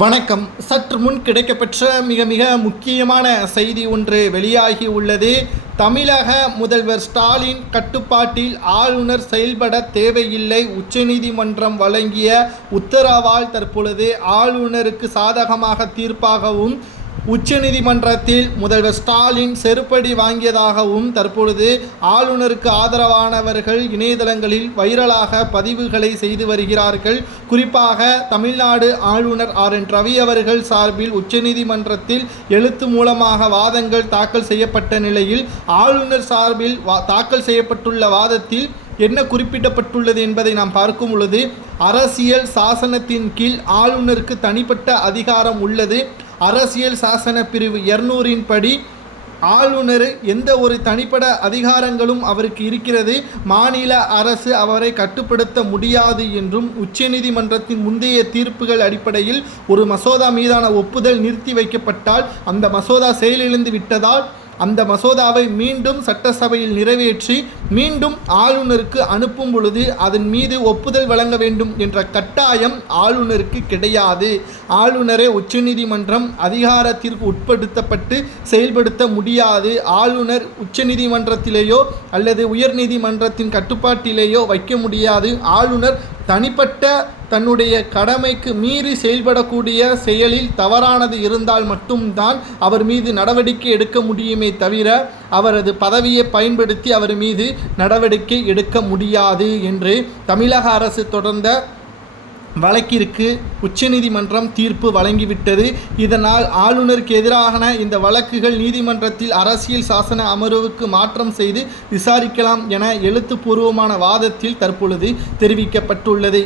வணக்கம். சற்று முன் கிடைக்கப்பெற்ற மிக முக்கியமான செய்தி ஒன்று வெளியாகி உள்ளது. தமிழக முதல்வர் ஸ்டாலின் கட்டுப்பாட்டில் ஆளுநர் செயல்பட தேவையில்லை. உச்சநீதிமன்றம் வழங்கிய உத்தரவால் தற்பொழுது ஆளுநருக்கு சாதகமாக தீர்ப்பாகவும் உச்சநீதிமன்றத்தில் முதல்வர் ஸ்டாலின் செருப்படி வாங்கியதாகவும் தற்பொழுது ஆளுநருக்கு ஆதரவானவர்கள் இணையதளங்களில் வைரலாக பதிவுகளை செய்து வருகிறார்கள். குறிப்பாக தமிழ்நாடு ஆளுநர் RN ரவி அவர்கள் சார்பில் உச்சநீதிமன்றத்தில் எழுத்து மூலமாக வாதங்கள் தாக்கல் செய்யப்பட்ட நிலையில் ஆளுநர் சார்பில் தாக்கல் செய்யப்பட்டுள்ள வாதத்தில் என்ன குறிப்பிடப்பட்டுள்ளது என்பதை நாம் பார்க்கும் பொழுது, அரசியல் சாசனத்தின் கீழ் ஆளுநருக்கு தனிப்பட்ட அதிகாரம் உள்ளது. அரசியல் சாசன பிரிவு 200 படி ஆளுநர் எந்த ஒரு தனிப்பட அதிகாரங்களும் அவருக்கு இருக்கிறது. மாநில அரசு அவரை கட்டுப்படுத்த முடியாது என்றும் உச்சநீதிமன்றத்தின் முந்தைய தீர்ப்புகள் அடிப்படையில் ஒரு மசோதா மீதான ஒப்புதல் நிறுத்தி வைக்கப்பட்டால் அந்த மசோதா செயலிழந்து விட்டதால் அந்த மசோதாவை மீண்டும் சட்டசபையில் நிறைவேற்றி மீண்டும் ஆளுநருக்கு அனுப்பும் பொழுது அதன் மீது ஒப்புதல் வழங்க வேண்டும் என்ற கட்டாயம் ஆளுநருக்கு கிடையாது. ஆளுநரை உச்சநீதிமன்றம் அதிகாரத்திற்கு உட்படுத்தப்பட்டு செயல்படுத்த முடியாது. ஆளுநர் உச்சநீதிமன்றத்திலேயோ அல்லது உயர்நீதிமன்றத்தின் கட்டுப்பாட்டிலேயோ வைக்க முடியாது. ஆளுநர் தனிப்பட்ட தன்னுடைய கடமைக்கு மீறி செயல்படக்கூடிய செயலில் தவறானது இருந்தால் மட்டும்தான் அவர் மீது நடவடிக்கை எடுக்க முடியுமே தவிர அவரது பதவியை பயன்படுத்தி அவர் மீது நடவடிக்கை எடுக்க முடியாது என்று தமிழக அரசு தொடர்ந்த வழக்கிற்கு உச்சநீதிமன்றம் தீர்ப்பு வழங்கிவிட்டது. இதனால் ஆளுநருக்கு எதிரான இந்த வழக்குகள் நீதிமன்றத்தில் அரசியல் சாசன அமர்வுக்கு மாற்றம் செய்து விசாரிக்கலாம் என எழுத்துப்பூர்வமான வாதத்தில் தற்பொழுது தெரிவிக்கப்பட்டுள்ளது.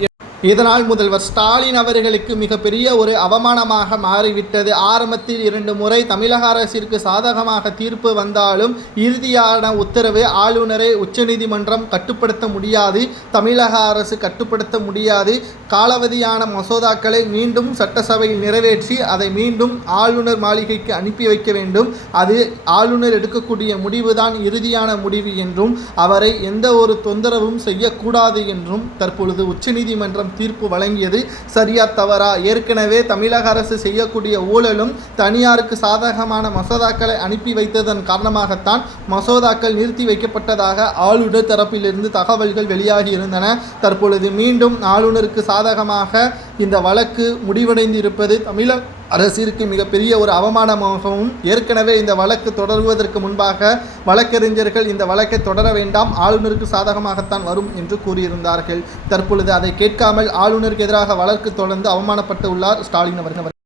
இதனால் முதல்வர் ஸ்டாலின் அவர்களுக்கு மிகப்பெரிய ஒரு அவமானமாக மாறிவிட்டது. ஆரம்பத்தில் 2 முறை தமிழக அரசிற்கு சாதகமாக தீர்ப்பு வந்தாலும் இறுதியான உத்தரவு ஆளுநரை உச்சநீதிமன்றம் கட்டுப்படுத்த முடியாது, தமிழக அரசு கட்டுப்படுத்த முடியாது. காலாவதியான மசோதாக்களை மீண்டும் சட்டசபையில் நிறைவேற்றி அதை மீண்டும் ஆளுநர் மாளிகைக்கு அனுப்பி வைக்க வேண்டும். அது ஆளுநர் எடுக்கக்கூடிய முடிவுதான் இறுதியான முடிவு என்றும் அவரை எந்த ஒரு தொந்தரவும் செய்யக்கூடாது என்றும் தற்பொழுது உச்சநீதிமன்றம் தீர்ப்பு வழங்கியது சரியா தவறா? ஏற்கனவே தமிழக அரசு செய்யக்கூடிய ஊழலும் தனியாருக்கு சாதகமான மசோதாக்களை அனுப்பி வைத்ததன் காரணமாகத்தான் மசோதாக்கள் நிறுத்தி வைக்கப்பட்டதாக ஆளுநர் தரப்பிலிருந்து தகவல்கள் வெளியாகி இருந்தன. தற்பொழுது மீண்டும் ஆளுநருக்கு சாதகமாக இந்த வழக்கு முடிவடைந்திருப்பது தமிழக அரசிற்கு மிகப்பெரிய ஒரு அவமானமாகவும், ஏற்கனவே இந்த வழக்கு தொடர்வதற்கு முன்பாக வழக்கறிஞர்கள் இந்த வழக்கை தொடர வேண்டாம், ஆளுநருக்கு சாதகமாகத்தான் வரும் என்று கூறியிருந்தார்கள். தற்பொழுது அதை கேட்காமல் ஆளுநருக்கு எதிராக வழக்கு தொடர்ந்து அவமானப்பட்டு உள்ளார் ஸ்டாலின் அவர்கள்.